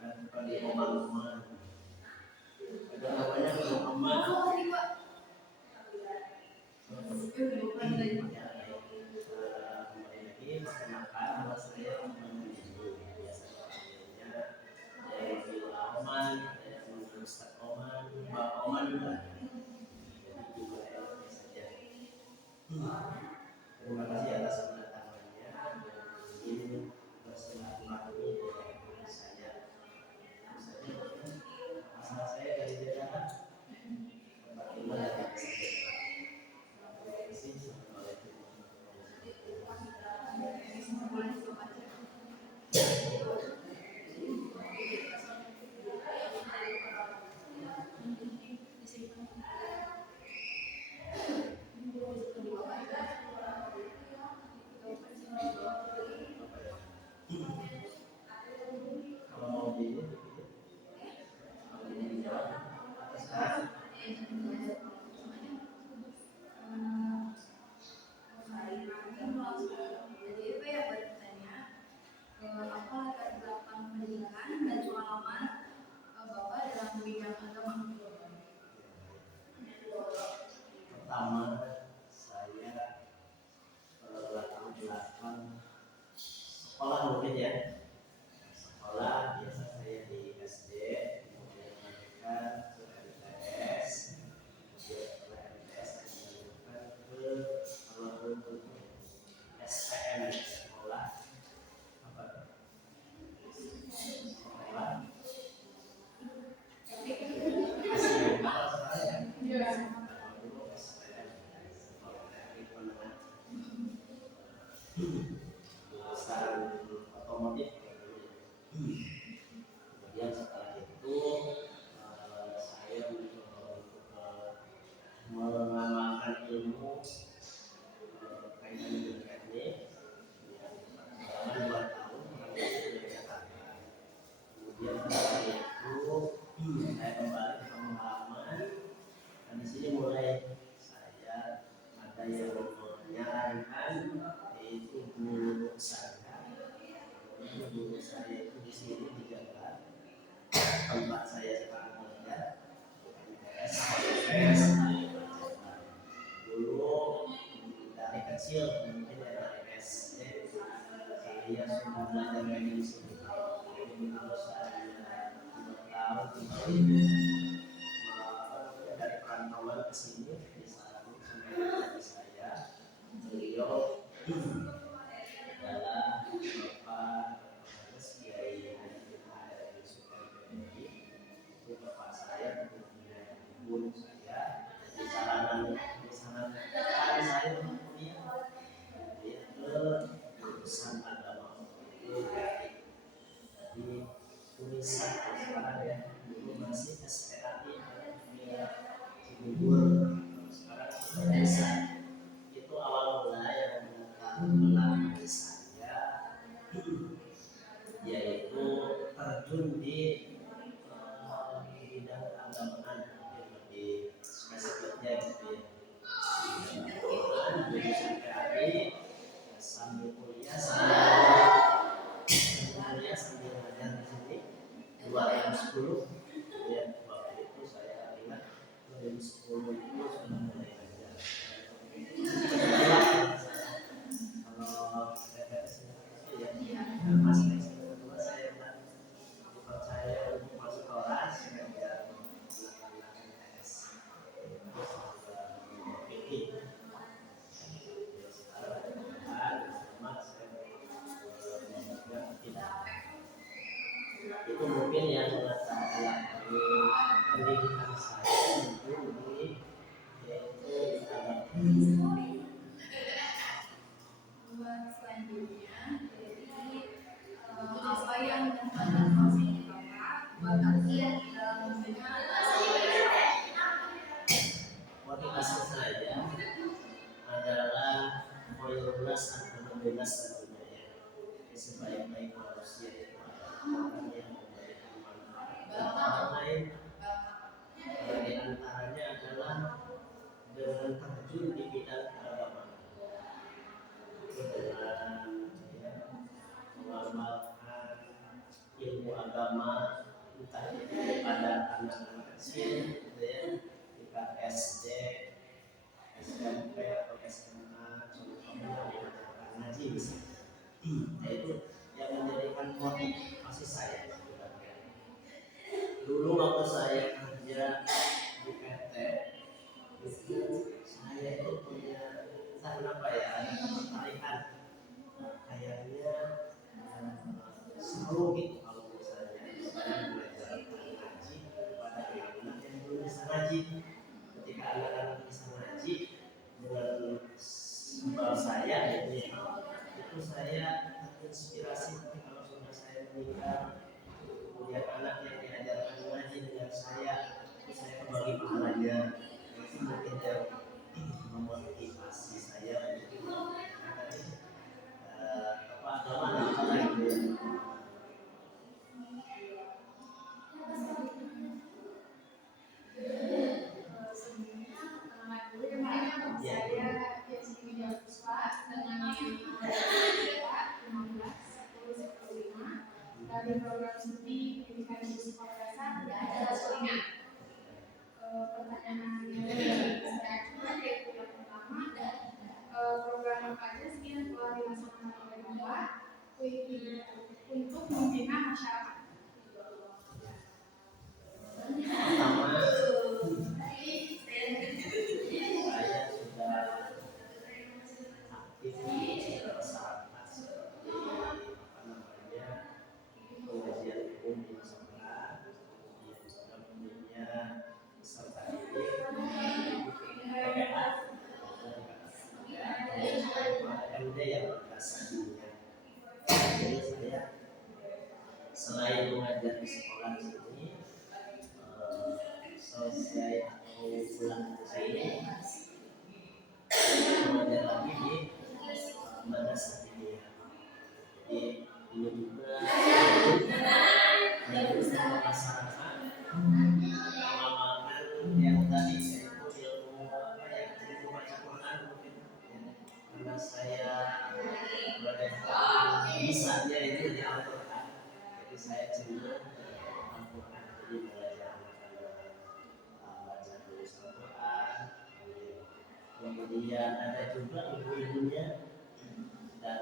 bukan di oman-oman. Ada namanya oman. Kembali lagi perkenalkan nama saya Oman Windu. Biasa dipanggilnya ada yang manggil Oman, ada yang manggil Ustaz Oman, Mbak Oman juga. Jadi diboleh saja. Terima kasih atas kedatangannya dan ingin bersilaturahmi dengan saya. Asal saya dari Jakarta. Bagaimana dari Jakarta? Terima kasih. Assalamualaikum warahmatullahi wabarakatuh. Kalau mau bingung, kalau ingin jawab, apa latar belakang pendidikan dan pengalaman Bapak dalam bidang agama? pertama saya latar belakang sekolah mungkin ya. Sekolah biasa saya di SD, kemudian melanjutkan ke MTS, kemudian setelah MTS saya melanjutkan ke SPM, sekolah apa? Sekolah SPM apa saya? Dulu SPM, sekolah teknik menengah jurusan otomotif. Kemudian setelah itu saya mencoba untuk mengamalkan ilmu kaitan dengan teknik. Selama 2 tahun di Jakarta. Kemudian setelah itu saya kembali ke pengalaman. Dan di sini mulai saya ada yang menyarankan yaitu guru saya. Guru saya itu di sini di Jakarta. Tempat saya sekarang bekerja MTS dulu dari kecil mungkin dari SD saya sudah belajar ngaji di sini. Jadi kalau saya 2 tahun dari perantauan ke sini di Sarawak sampai saya beliau adalah Bapak Kiai Haji Yusuf MPDI. Itu bapak saya, kemudian guru saya disarankan saya untuk kuliah ke jurusan agama itu jadi tulisan sekarang ya dulu masih SPAI ya Cibubur sekarang tulisan itu awal mula yang melatih saya yaitu terjun di bidang keagamaan lebih spesifiknya gitu ya jurusan PAI sambil kuliah sambil ngajar di sini 2010 ya waktu itu saya ingat 2010 itu sudah mulai ngajar kalau ya pas kedua saya dipercaya untuk masuk kelas ngajar MTS itu mungkin yang latar belakang pendidikan saya itu yaitu Buat selanjutnya, jadi apa yang menjadi konsen Bapak buat kalian dalam membina motivasi saya adalah mayoritas atau bebas tentunya ya sebaik-baik manusia itu adalah orang yang memberikan manfaat dan orang lain di antaranya adalah dengan terjun di bidang keagamaan dengan mengamalkan ilmu agama, entah itu pada anak-anak kecil gitu ya, tingkat SD, SMP atau SMA, contohnya mengajarkan ngaji misalnya. Nah itu yang menjadikan motivasi saya sebenarnya. Dulu waktu saya kerja di PT itu saya itu punya entah kenapa ya ada ketertarikan kayaknya seru gitu kalau misalnya saya belajar ngaji kepada anak-anak yang belum bisa ngaji. Ketika anak-anak bisa ngaji dengan sembal saya gitu ya, itu saya terinspirasi kalau sudah saya meninggal kemudian anak yang diajarkan ngaji dengan saya itu saya kembali pahalanya. Itu mungkin yang memotivasi saya untuk agama apa gitu ya. Dari program studi pendidikan sekolah dasar dan ada selingan. Pertanyaan yang saya ajukan yaitu yang pertama, program apa aja sih yang telah dilaksanakan oleh Bapak untuk membina masyarakat? Pertama, saya sudah aktif di masyarakat seperti pengajian umum di sekolah, kemudian juga punya peserta didik, PPA, MD yang berasa dunia. Jadi saya selain mengajar di sekolah di sini, selesai atau pulang ke sini mengajar lagi di madrasah dunia. Jadi ini juga berusaha masyarakat mengamalkan yang tadi yaitu ilmu apa ya, ilmu baca Quran mungkin ya. Karena saya bisanya itu di Al-Quran, jadi saya cenderung Al-Quran, jadi belajar baca tulis Al-Quran. Kemudian ada juga ibu-ibunya, dan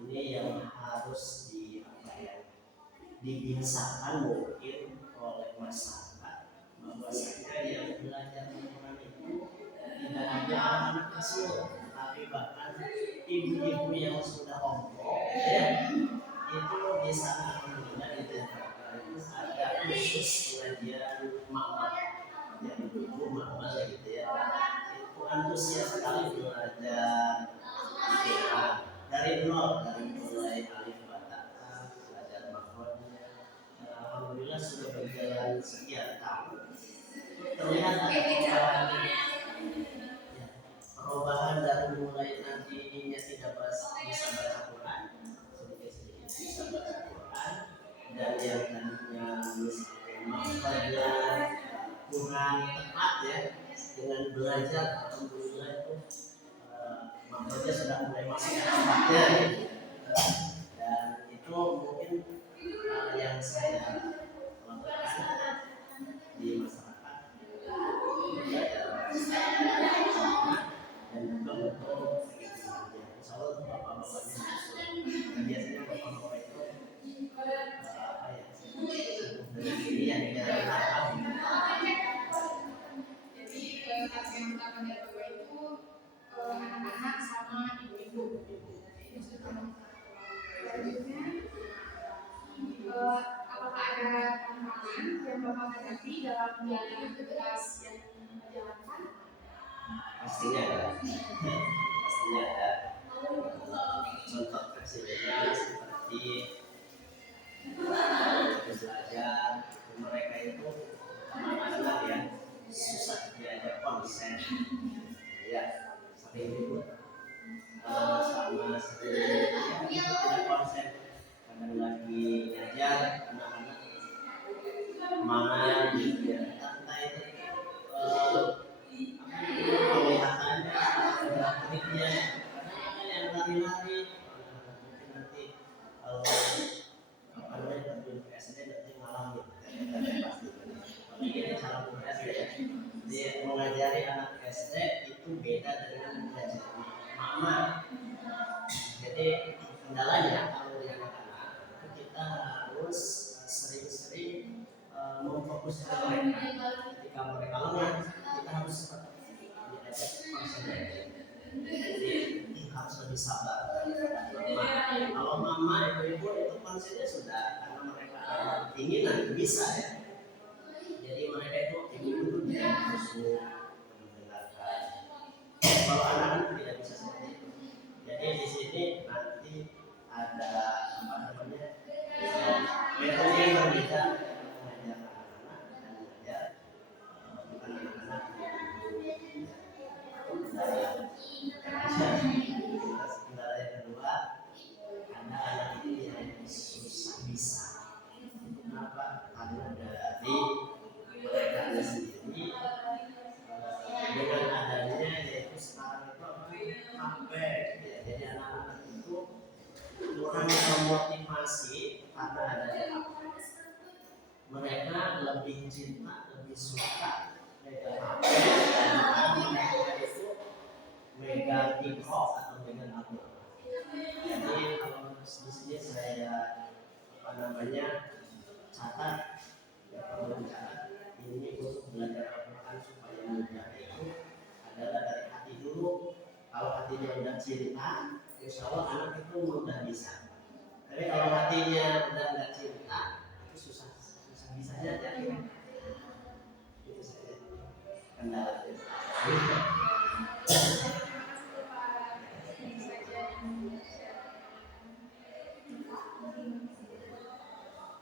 ini yang harus dibiasakan mungkin oleh masyarakat bahwasanya yang belajar Al-Quran itu tidak hanya anak kecil, tapi bahkan ibu-ibu yang sudah omong ya, itu bisa alhamdulillah di Jakarta itu ada khusus pengajian mama, ya ibu mama gitu ya, itu antusias sekali belajar dari nol, dari mulai alif bata belajar makhrajnya. Alhamdulillah sudah berjalan sekian tahun, terlihat ada perubahan dari mulai nantinya tidak bisa baca Quran, sedikit-sedikit bisa baca Quran, dan yang tadinya makhrajnya kurang tepat ya, dengan belajar alhamdulillah itu makhrajnya sudah mulai masuk ke tempatnya gitu. Dan itu mungkin yang saya lakukan di masyarakat, dan juga untuk insya Allah bapak-bapaknya biasanya bapak-bapak itu apa ya, dari yang jarang apa. Jadi target yang utama dari Bapak itu anak-anak sama ibu-ibu. Selanjutnya, apakah ada tantangan yang Bapak hadapi dalam menjalani tugas yang dijalankan? Pastinya ada, pastinya ada. Contoh kecilnya seperti belajar, mereka itu anak-anak yang susah diajak konsen, ya sering ribut sama sering ya, tidak konsen. Kadang lagi ngajar anak-anak semangat gitu ya, entah itu penglihatannya, gerak-geriknya, kadang yang lari-lari, mungkin nanti kalau harus sering-sering memfokuskan mereka. Ketika mereka lengah, kita harus diajak konsentrasi. Jadi harus lebih sabar. Kalau mama, ibu-ibu itu konsennya sudah, karena mereka ada keinginan bisa ya. Jadi mereka itu ibu-ibu itu tidak khusyuk mendengarkan. Kalau anak-anak tidak bisa seperti itu. Jadi di sini nanti ada apa namanya metode yang berbeda mengajar anak-anak dan mengajar bukan anak-anak. Kendala yang kedua, ada anak ini yang susah bisa. Kenapa? Karena dari mereka sendiri dengan adanya yaitu sekarang itu HP ya, jadi anak-anak itu kurang termotivasi karena adanya HP. Mereka lebih cinta, lebih suka megang HP daripada mereka itu megang TikTok atau megang apa. Jadi kalau di sini saya apa namanya catat ya, kalau catat ini untuk belajar Al-Quran supaya mudah itu adalah dari hati dulu. Kalau hatinya udah cinta, insya Allah anak itu mudah bisa. Tapi kalau hatinya udah nggak cinta, itu susah bisa saja. Itu saja kendala.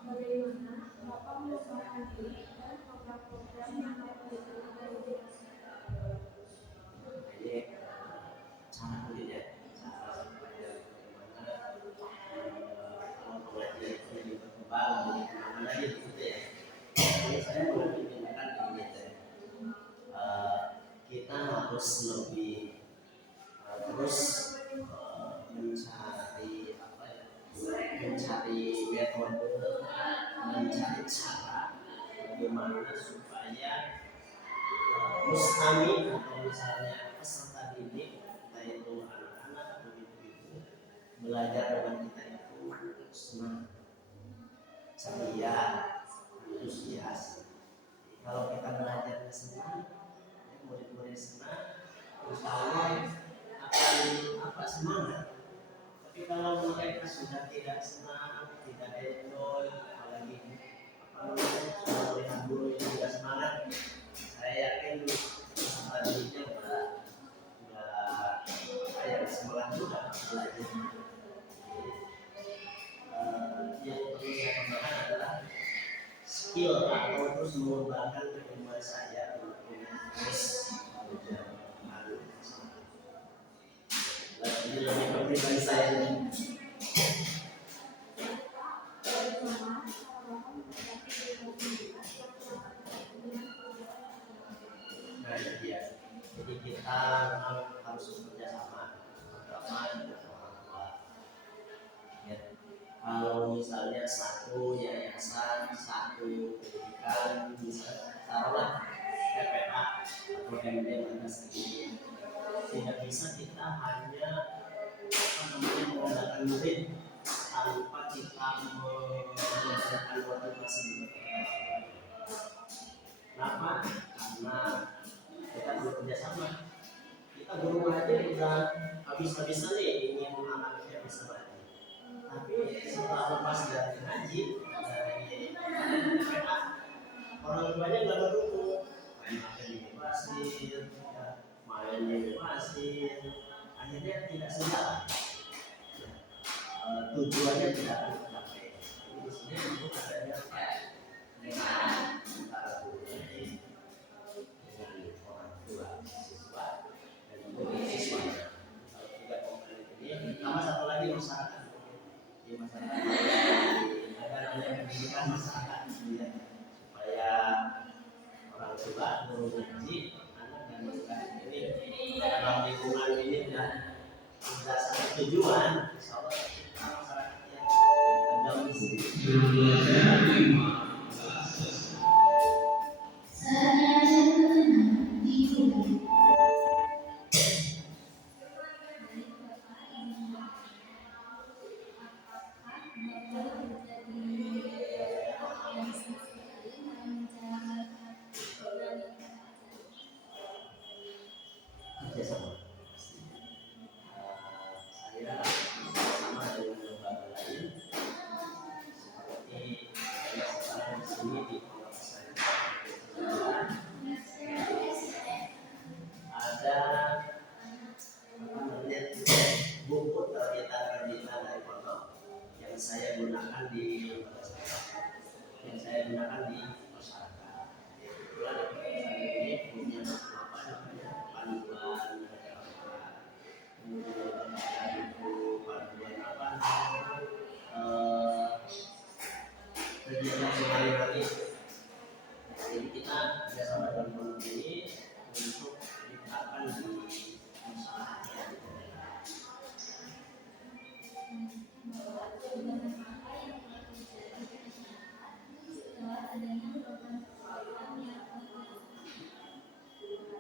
Bagaimana Bapak mengusahakan dan program-program yang dapat diterima dari Ini cara kuliah, cara supaya bagaimana kalau pengajian itu lebih berkembang, lebih kemana lagi gitu ya. Jadi saya menginginkan ini kita harus lebih terus mencari apa ya, mencari metode, mencari cara bagaimana supaya mustami atau misalnya peserta didik yaitu anak-anak atau ibu-ibu belajar dengan kita itu senang, ceria, antusias. Kalau kita belajar senang, murid-murid senang, insya Allah akan apa semangat. Tapi kalau mereka sudah tidak senang, tidak enjoy, apalagi apa namanya sudah melihat guru yang tidak semangat, saya yakin peserta didiknya udah semangat juga belajar. Yang perlu saya tambahkan adalah skill atau terus mengembangkan kemampuan saya untuk terus belajar. Ini lebih penting bagi saya ini. Nah, ya. Jadi kita memang harus bekerja sama dengan orang tua. Ya. Kalau misalnya satu yayasan, satu pendidikan, bisa taruhlah PPA atau MD mana sendiri. Tidak bisa kita hanya mengandalkan murid tanpa kita memberikan motivasi. Kenapa? Karena kita bekerja sama. Kita guru aja udah habis-habisan nih ingin anaknya bisa maju. Tapi setelah lepas dari ngaji, dari PPA, orang tuanya nggak mendukung. Anaknya dibebasin, main dibebasin, akhirnya tidak sejalan. Tujuannya tidak tercapai. Di sini itu adanya antara guru dengan orang tua siswa dan guru siswa. Kalau tiga komponen ini, sama satu lagi masyarakat. Di masyarakat agar ada pendidikan masyarakat supaya orang tua guru ngaji anak dan masyarakat ini dalam lingkungan ini dan sudah satu tujuan, insya Allah masyarakat yang ada di sini. sini di bawah saya ada buku terbitan dari pondok yang saya gunakan di masyarakat. Kebetulan ini punya apa namanya panduan panduan apa kegiatan sehari-hari. Jadi kita bersama dengan guru ini untuk diterapkan di masyarakat.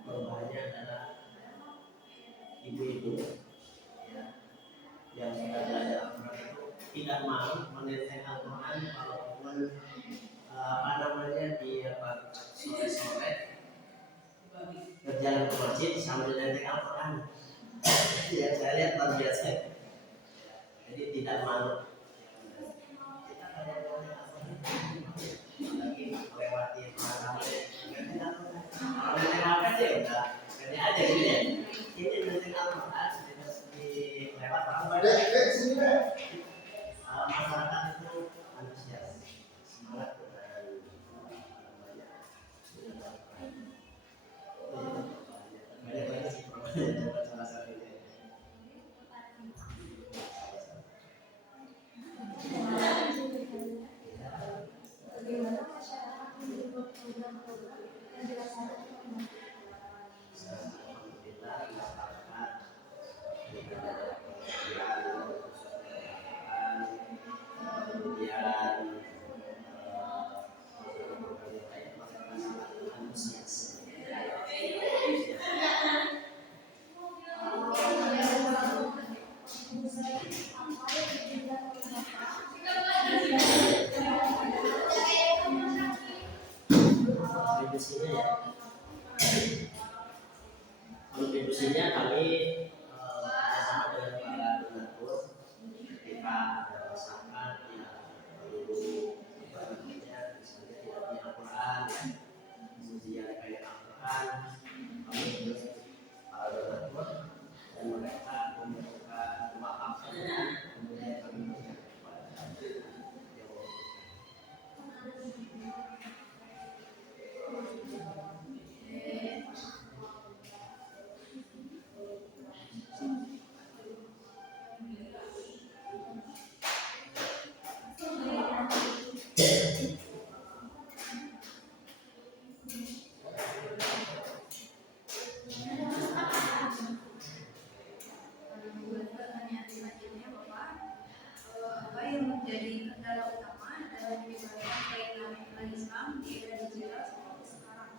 Perubahannya adalah ibu-ibu ya, yang sudah belajar Al-Quran itu tidak mau meneliti Al-Quran walaupun di sore-sore berjalan ke masjid sambil meneliti Al-Quran. Ya, saya lihat luar biasa. Jadi tidak malu. Kita kalau lagi melewati apa sih udah ini aja gitu ya. Ini nanti Al-Quran di lewat masyarakat itu antusias, semangat banyak sih perubahan salah satunya. Bagaimana masyarakat mendukung program-program yang dilaksanakan oleh kontribusinya kami bersama dengan para donatur ketika ada masyarakat yang perlu misalnya tidak punya Al-Quran, kemudian kayak Al-Quran, kami terus para donatur dan mereka membutuhkan wakaf kemudian kami berikan kepada yang menjadi kendala utama dalam menyebarkan keyakinan Islam di era digital seperti sekarang,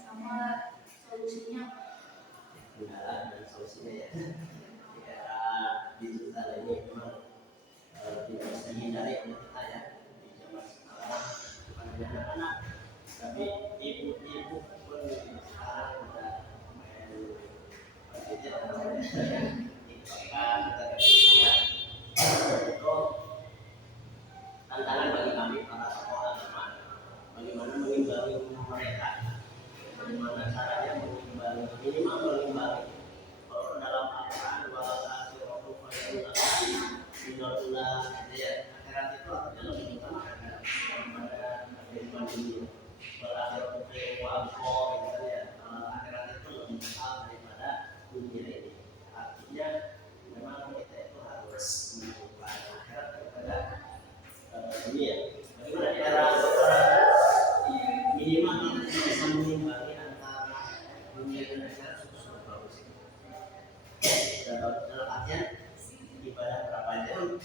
sama solusinya. kendala dan solusinya ya. Di era digital ini memang tidak bisa dihindari oleh kita ya. Di zaman sekarang bukan hanya anak-anak, tapi ibu-ibu pun sekarang sudah main gadget namanya. Itu tantangan bagi kami para tokoh agama, bagaimana mengimbangi mereka, bagaimana caranya mengimbangi, minimal mengimbangi. Kalau dalam Al-Quran wal akhiratu khairun minallah, ya akhirat itu artinya lebih utama daripada kehidupan dunia. Wal akhiratu khairun wa abqa, misalnya akhirat itu lebih mahal daripada dunia ini. Artinya memang kita itu harus menunjukkan akhirat daripada dunia. Bagaimana di era sekarang minimal kita bisa mengimbangi antara dunia dan akhirat cukup bagus. Dalam artian ibadah berapa jam,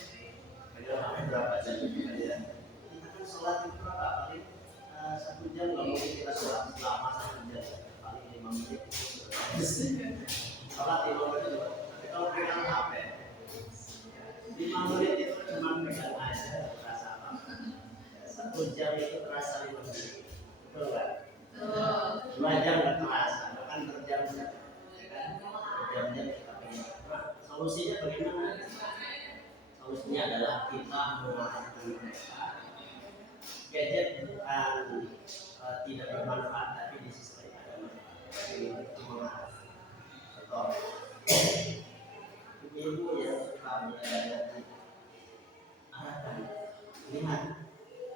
berapa jam ibadah. Kita kan sholat itu berapa kali 1 jam, nggak mungkin kita sholat selama 1 jam, paling 5 menit itu sholat 5 menit. Kalau pegang HP 5 menit itu cuma pegang aja, terasa apa? 1 jam itu terasa 5 menit, betul kan? 2 jam nggak terasa, bahkan berjam-jam, ya kan? Berjam-jam kita pegang. Nah, solusinya bagaimana? Solusinya adalah kita mengarahkan mereka gadget bukan tidak bermanfaat, tapi di sisi lain ada manfaat. Contoh, ibu yang suka belajar arahkan, lihat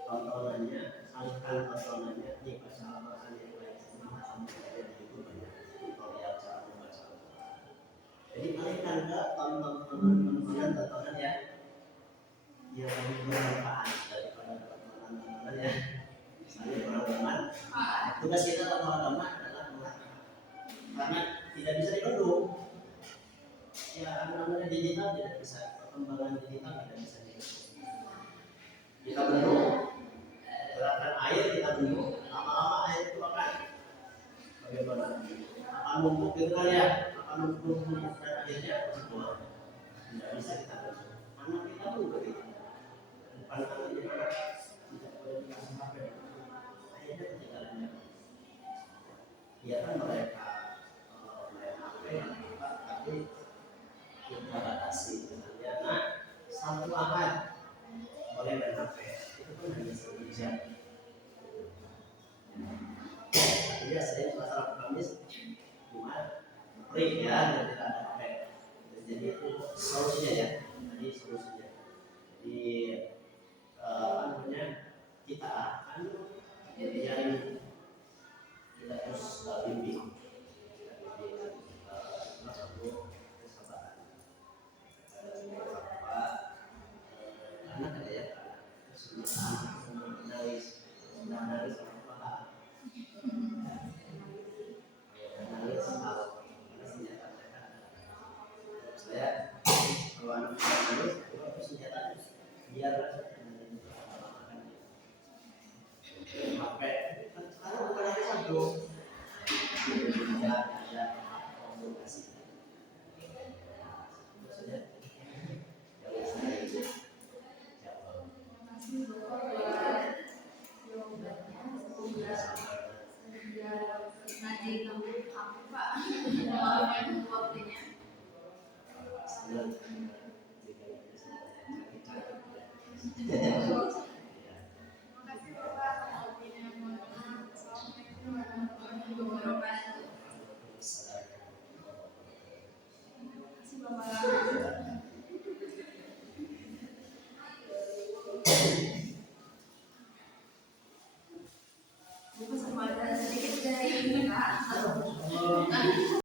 tontonannya, alihkan tontonannya di baca Al-Quran yang baik. Kamu belajar di YouTube banyak tutorial cara membaca Al-Quran. Jadi alihkan ke tontonan yang bermanfaat daripada tontonan yang misalnya orang tugas kita tokoh agama adalah melatih, karena tidak bisa dibendung. Ya, namanya digital tidak bisa, perkembangan digital tidak bisa dibendung. Kita bendung, gerakan air kita bendung, lama-lama air itu akan bagaimana? Akan numpuk gitu kan ya, akan numpuk dan akhirnya keluar. Tidak bisa kita bendung. Anak kita pun begitu. Depan anaknya tidak boleh dikasih HP. Akhirnya ketinggalannya. Biarkan mereka main HP, tapi kita batasi misalnya. Nah, satu ahad boleh main HP, itu pun hanya 1 jam. Artinya saya masalah Kamis Jumat break ya, dan tidak ada HP. Jadi itu solusinya ya. Jadi solusinya. Jadi apa namanya, kita akan kemudian kita terus bimbing untuk kesabaran. Anak ada ya, nangis nangis senjata mereka. Saya kalau anak nangis itu senjata biar